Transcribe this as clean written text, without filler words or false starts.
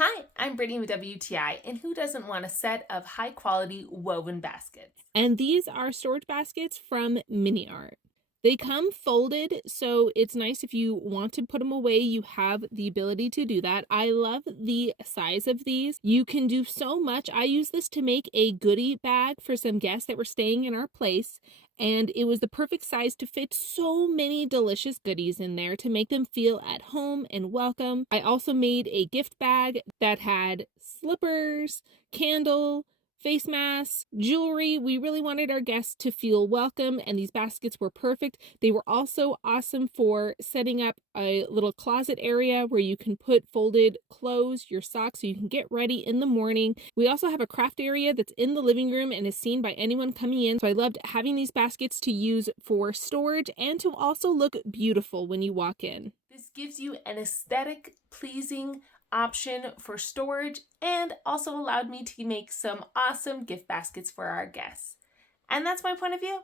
Hi, I'm Brittany with WTI, and who doesn't want a set of high quality woven baskets? And these are storage baskets from MiniArk. They come folded, so it's nice if you want to put them away, you have the ability to do that. I love the size of these. You can do so much. I use this to make a goodie bag for some guests that were staying in our place, and it was the perfect size to fit so many delicious goodies in there to make them feel at home and welcome. I also made a gift bag that had slippers, candle, face masks, jewelry. We really wanted our guests to feel welcome, and these baskets were perfect. They were also awesome for setting up a little closet area where you can put folded clothes, your socks, so you can get ready in the morning. We also have a craft area that's in the living room and is seen by anyone coming in. So I loved having these baskets to use for storage and to also look beautiful when you walk in. This gives you an aesthetic pleasing option for storage and also allowed me to make some awesome gift baskets for our guests. And that's my point of view.